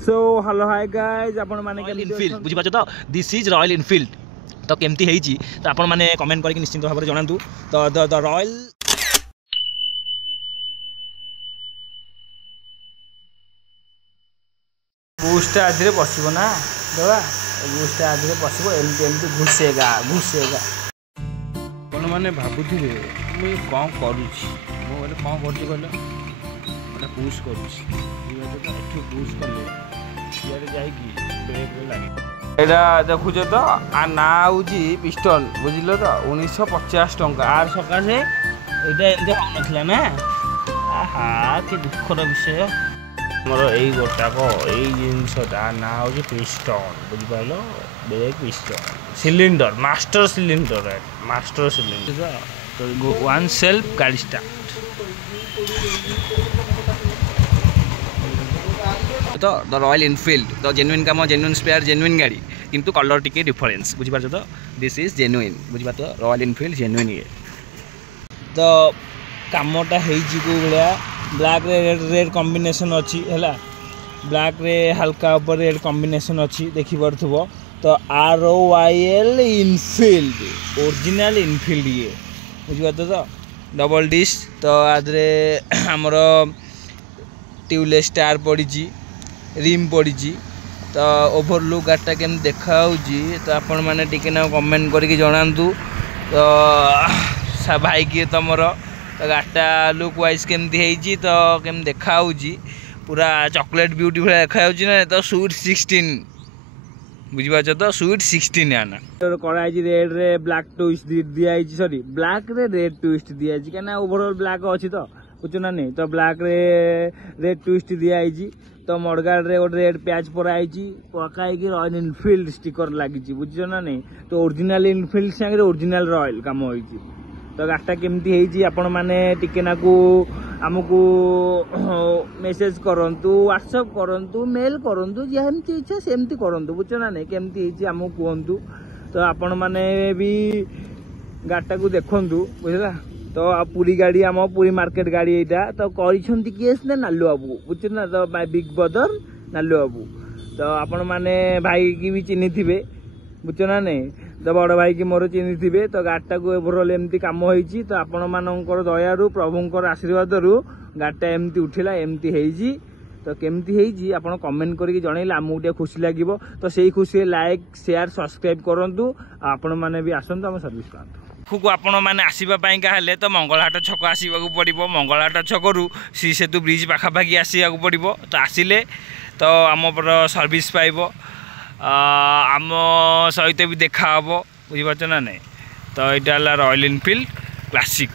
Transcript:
so hello hi guys आपण माने Enfield बुझी पाछ तो दिस इज रॉयल इनफिल्ड तो केमती हेची तो आपण माने कमेंट करके निश्चित भाव जणातु तो द रॉयल बूस्ट आधे पसिबो ना देवा बूस्ट आधे पसिबो एमती एमती घुसेगा कोन माने भाबुथिबे मु कोन करूची मु बोले कोन करची कहलो माने पुश करूची ये तो एठू पुश करले यार जाई की ब्रेक लागी एडा देखुछ तो आ ना होजी पिस्टन बुझिलो तो 1950 टंका आर सकासे एटा एंते होनथला ना आहा के दुखर विषय मोर एई गोटाको एई जिंसटा ना होजी पिस्टन बुझि पाइलो brake piston cylinder master cylinder तो वन सेल्फ गाड़ी स्टार्ट तो the Royal Enfield the genuine काम जेन्युइन स्पेयर जेन्युइन गाड़ी किंतु कलर टिके डिफरेंस बुझी पारछ तो दिस इज जेन्युइन बुझी पारछ रॉयल इनफिल्ड जेन्युइन ये तो कामटा हेजी को बलिया ब्लैक रे रेड कॉम्बिनेशन अछि हैला ब्लैक रे हल्का ऊपर रेड कॉम्बिनेशन अछि देखि परथबो तो ROYL इनफिल्ड ओरिजिनल इनफिल्ड ये बुझी पारछ तो डबल डिस्क तो आदरे हमर ट्यूबलेस स्टार पड़ी रिम पड़ी तो ओवरलुक गाड़टा केम देखा तो आपण मैंने टिके ना कमेंट करके जनातु तो भाई किए तुमर तो गाड़टा लुक वाइज केमती तो केम देखा पूरा चॉकलेट ब्यूटी भाई देखा ना तो स्वीट 16 बुझीपार तो स्वीट 16 आना कराई रेड रे ब्लैक ट्विस्ट दिखाई सॉरी ब्लैक रे रेड ट्विस्ट दिखाई क्या ओवरऑल ब्लैक अच्छी तो बुझ ना नहीं तो ब्लैक रे रेड ट्विस्ट दिखाई तो मडगार्ड रे गोटे रेड पैच पराई पकाई रॉयल इनफिल्ड स्टिकर लगी बुझ ना नहीं तो ओरिजिनल इनफिल्ड सागर ओरिजिनल रॉयल कम हो तो गाड़टा केमती आपण मैंने टिके नाकू आमको मेसेज करंतु व्हाट्सएप करंतु मेल करंतु जेमती इच्छा सेमती करंतु बुझ ना नहीं केमती आमको कहतु तो आपण मैंने भी गाड़टा को देखंतु बुझला तो पूरी गाड़ी आम पूरी मार्केट गाड़ी यहाँ तो करी केस ना नालू बाबू बुझे ना तो बिग ब्रदर नालू बाबू तो आपण मैंने भाई की भी चिन्ह थे बुझ ना नहीं तो बड़ भाई की मोर चिन्ह थे तो गाड़टा को ओवरऑल एमती कम होती तो आपण मानकर दयारू प्रभुंर आशीर्वाद गाड़टा एमती उठिला एमती है तो केमती आप कमेंट करके जनइले आमको खुशी लगे तो सही खुशी लाइक शेयर सब्सक्राइब करूँ आपण मैंने भी आसतु आम सर्विस करातु को आपण मैंने आसवाई हेले तो मंगलहाट छक आसवाक पड़ो मंगलहाट छकू श्री सेतु ब्रिज पाखापाखि आसवाक पड़ो तो आसिले तो आम सर्विस पाइब आम सहित भी देखा बुझीपार ना नहीं तो यहाँ रॉयल इनफिल्ड क्लासिक